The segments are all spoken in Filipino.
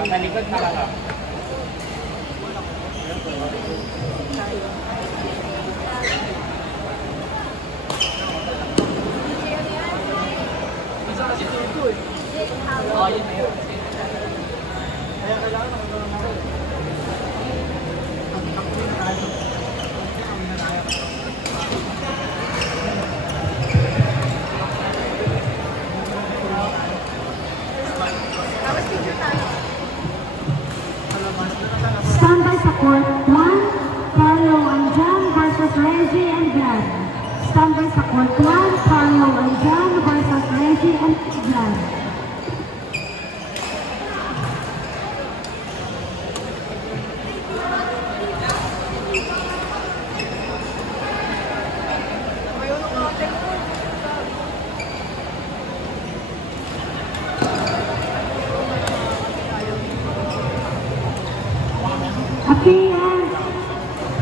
Patalikod na ka. Isa kasi ito eh. Oo, yun na yun. Kaya kailangan nakagawa na rin. Standby sa court 1, Carlo Anjan versus Reggie and Vlad. Standby sa court 1, Carlo Anjan versus Reggie and Vlad.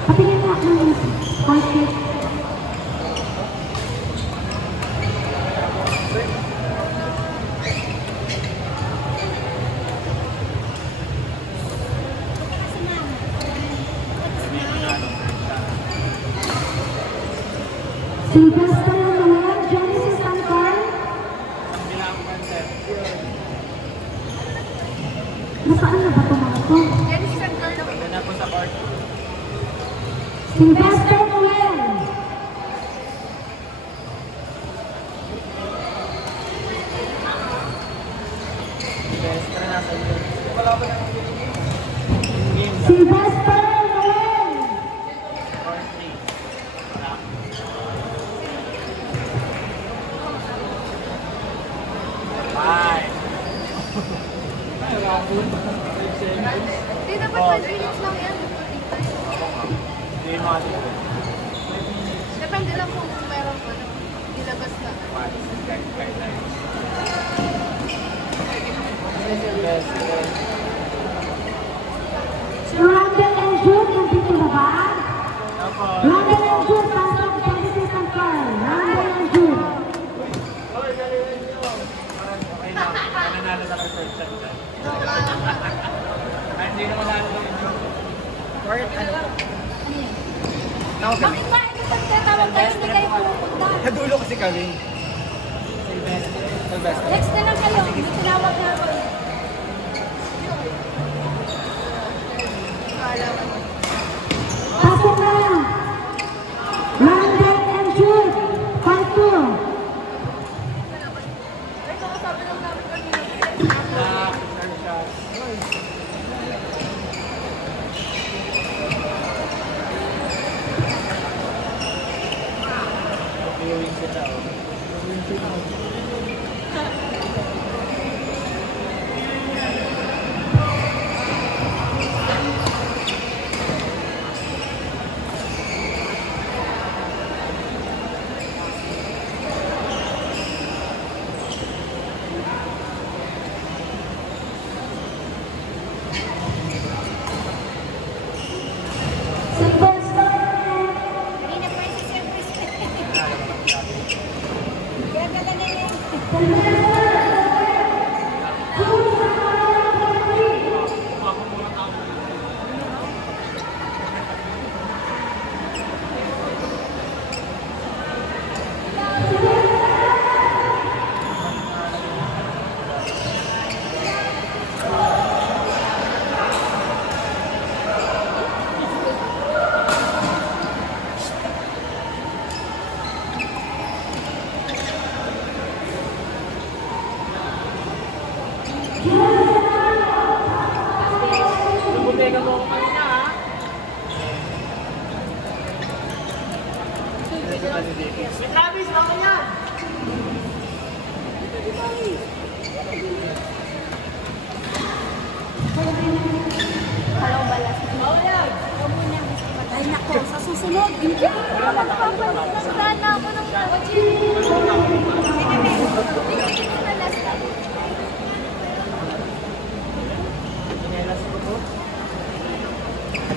Patingin na ng score sheet. Sylvester Noel, Genesis Ancar. Nasaan na ba ito mga ito? Genesis Ancar na po sa court. Sylvester Noel. Sylvester nasa iyo. Sylvester Noel. Court 3. Bye. Hindi dapat 5 minutes lang yan. Hindi mo atin. Depende lang kung meron ko. Dilabas ka. Si Randall and Jude, nandito na ba? Randall and Jude, pasok Genesis Ancar. Randall and Jude. Okay na. Nanalo na kay first time. Hindi na manalo na yung court. Bakit ba ito pagkatawag kayo hindi kayo pupunta? Nadulo kasi kami. Sylvester. Next na lang kayo. Hindi tinawag na ako. Pasok na. Randall and Jude, part 2. Travis, ako yan! Hello, balas. Ay, nako, sa susunod. Hindi ko magpapalit ng sana ako ng Sinelas ko to.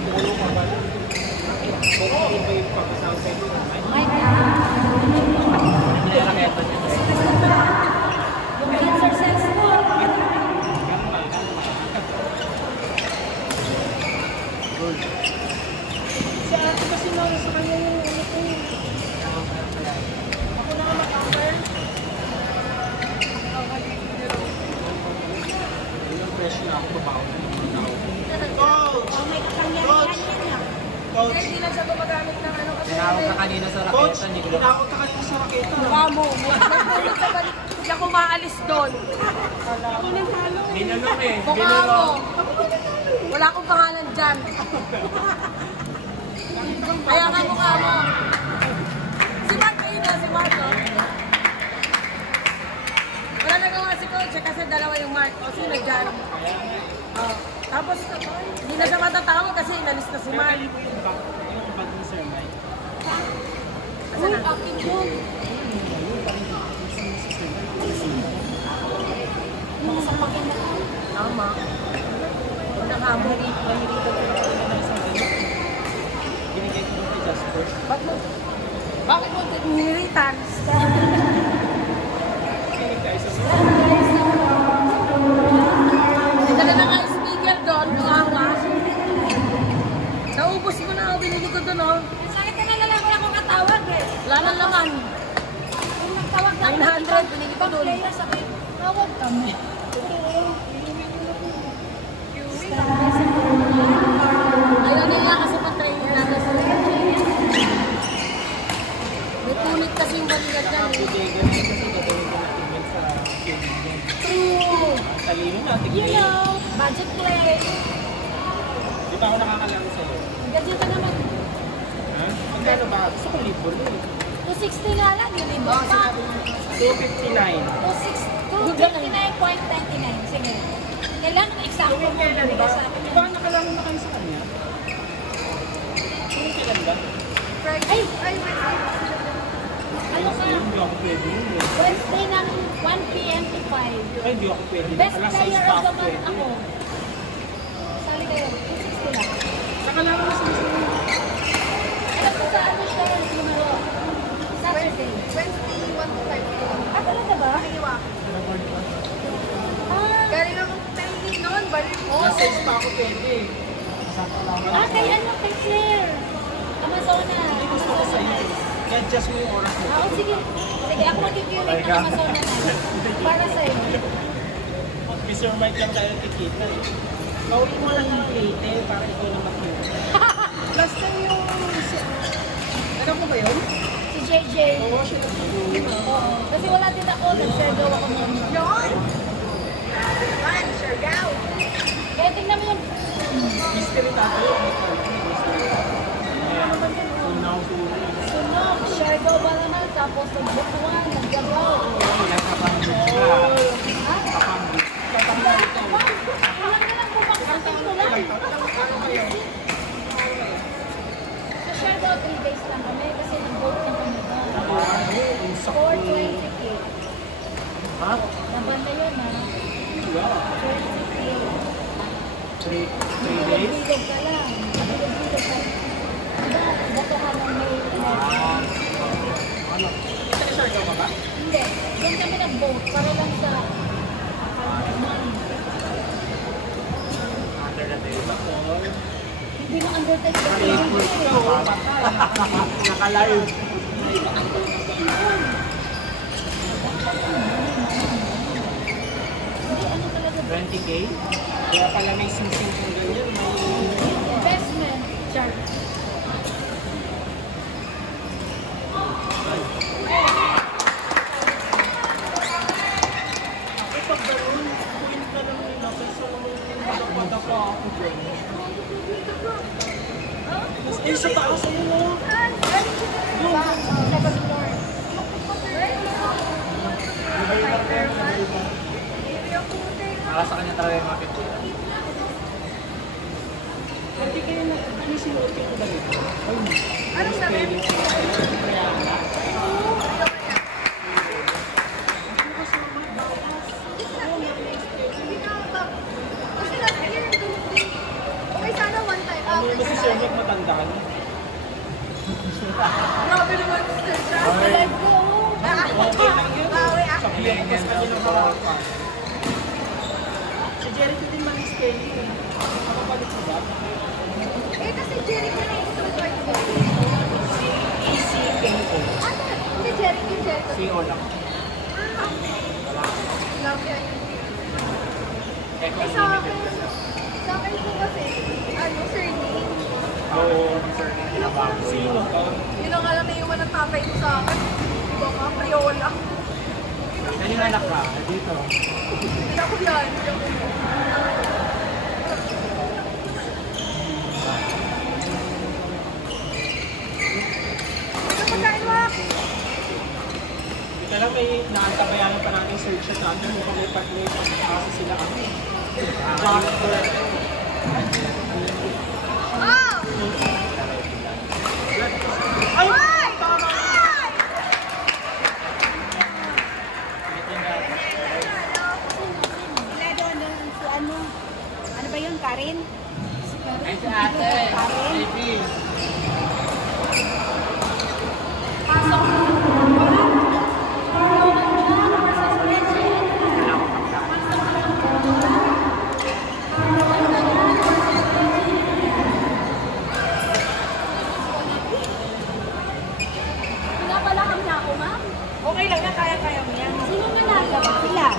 Tulong ka ba? Kung hindi ba yung pagkasama sa ito? My God. Hindi lang ito. kanina sa Coach, raketa, hindi ko tinakot ka kanina sa raketa. Mukha mo. Nagpulot sa balik. Hindi ako maalis doon. Binulong eh. Mukha mo. Binulong. Wala akong pangalan dyan. Kaya nga mukha mo. Si Mark kayo na, si Mark. Oh. Wala nagawa si Coach kasi dalawa yung Mark. O sino dyan? Oh. Tapos, hindi na siya matatawag kasi inalis na si Mark. Uy, akin yun. Tama. Unang hamon. Binigay ko kay Jasper. Bakit mo nilitan? Dala na nga yung speaker doon, kawawa. Naubos mo na, binili ko doon, oh. Sakit ka na lang, wala akong katawag eh. Wala nang laman. Kung nagtawag lang, 900, binili ko doon. sakit. Tawag kami. Ayaw nila kasi pa-training natin sa may punit kasi yung balikat yan. Bodega na kasi gagawin ko natin yan sa Kevin. True. Talino natin. You know, budget play. Di ba ako nakakalaro sa'yo? Gadget ka naman. Ha? Magkano ba? Gusto ko libo rin. 260 nga lang, yun yung ba? 259. 259.99. Sige. Kailangan na example mo. Kailan ba? bigay sa akin. Di ba nakalaro na kayo sa kanya? Kailan ba? Ay! Ano ka? Hindi ako pwede yun eh. Wednesday ng 1 p.m. to 5. Ay, hindi ako pwede. Best Alas 6 player pa of the ako month pwede. ako. Sali kayo. 260 lang. Nakalaro na sa gusto. Alam ko sa ano siya yung numero? Saturday. Wednesday, 1 to 5. Ah, talaga ba? Iwa. Ah, Galing akong training noon, balik mo. Alas 6 pa ako pwede. kay ano? Kay Claire. Amazona. Hindi gusto ko sa'yo. I-adjust mo yung oras mo. Ah, oh, sige. Sige, ako mag-curate ng Amazona na. Para sa'yo. Mr. Mike lang tayo kikita eh. Pauwi mo lang yung plate eh, para ikaw na makita. Last time yung... Alam mo ba yun? Si JJ. Oo, siya lang. Oo. Kasi wala din ako. Nag-serve ako noon. Yun! Man, Siargao. Kaya tingnan mo yung... Mystery tayo. Unaw to. Sunog. Siargao ba naman? Tapos nagbukuhan. Naggabaw. Ilang kapangit ka. Ha? Kapangit. Ilang na lang po pang-ating ko lang. Ano kayo? Sa Siargao, 3 days lang kami kasi nag-vote na kami doon. Ang sakit. 420K. Ha? Laban na yun, ha? Yeah. 20K. 3 days? Bilog ka lang. Bilog ka lang. Diba, batuhan ng May 11. Ano? Isa ikaw ka ba? Hindi. Doon kami nag-vote para lang sa money. Under the table. Hindi mo undertake sa Facebook ka. Naka-live. Hindi mo undertake yun. Hindi, ano talaga. 20K? Kaya pala may sing-sing kung ganyan. May... Investment. Chart. Eh, pag gano'n, point na lang nila. Kaysa naman magpadapa ako dyan. Eh, sa taas ano mo? Second floor. Para sa kanya talaga yung mga pintura. Pwede kayo na, ano sinuot yung ganito? Anong sabi? Kasi last year, okay sana one time. Ano yung si Sir Nick matandaan? Grabe naman si Sir John. Live ko. Okay lang yun. Bawi Sa ako. piyak ko sa kanilang hawakan. Si Jericho din mag-stay. Makapalit ko ba? Eh, kasi Jericho na yung tuloy ko. ECKO. Ano? Hindi, Jericho. CO lang. Love yan. Echo Eh, sa akin, Unlimited. sa akin po kasi, ano, surname. Oo. Sino ka? Yun ang alam na iwan ng tatay ko sa akin. Iba ka, Priola. Yan yung anak ka, dito. Hindi ako yan. Ano pagkain mo? Ika lang may naantabayanan pa natin search at natin mukhang may partner kasi sila kami. Doctor. Ah! Ay! Ay! Tama! Ano ba yun, Karin? Ay, si ate. Baby. Pinapalakam na ako, ma'am. Okay lang yan, kaya-kaya mo yan. Sino managawa? Sila.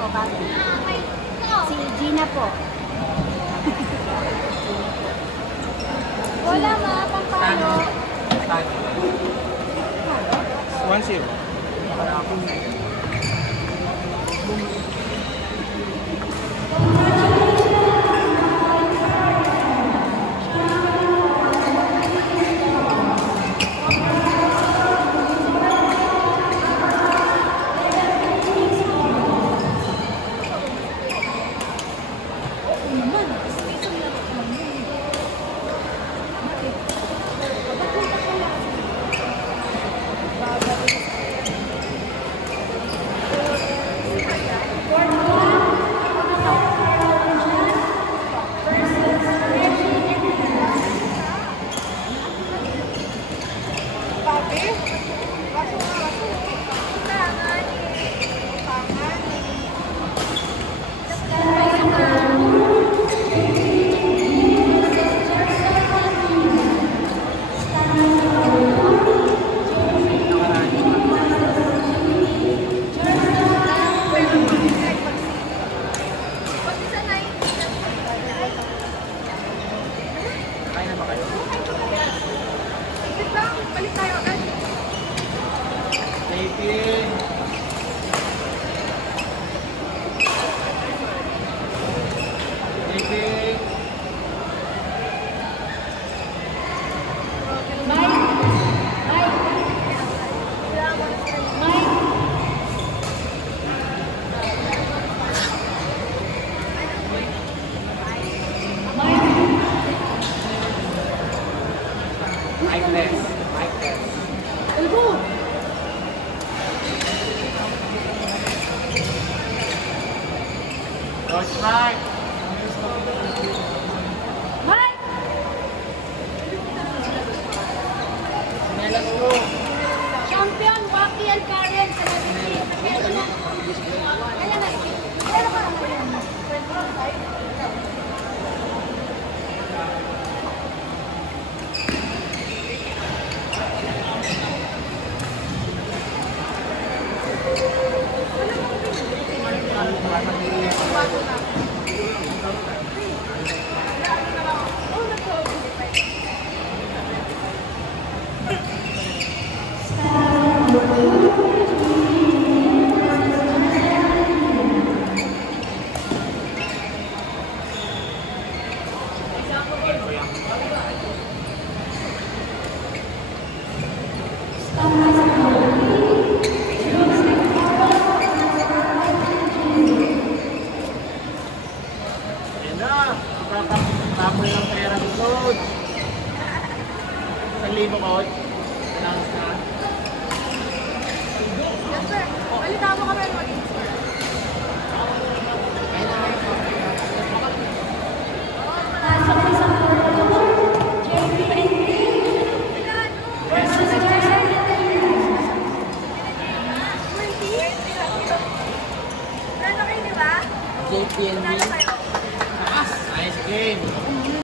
O, bakit? Si Gina po. Wala, ma. Pampano. 1-0. Balik tayo agad. Baby. Baby. Miceless. Coach Mark. Sinelas ko. Champion, Waki and Karen sa Navy. Kaya na. Kaya na pa. Yan na. Tapos ng pera ni Coach. 1,000 Coach. Announce na. Yes, sir. Balita mo kami mag-insert. JPNB. Nice game.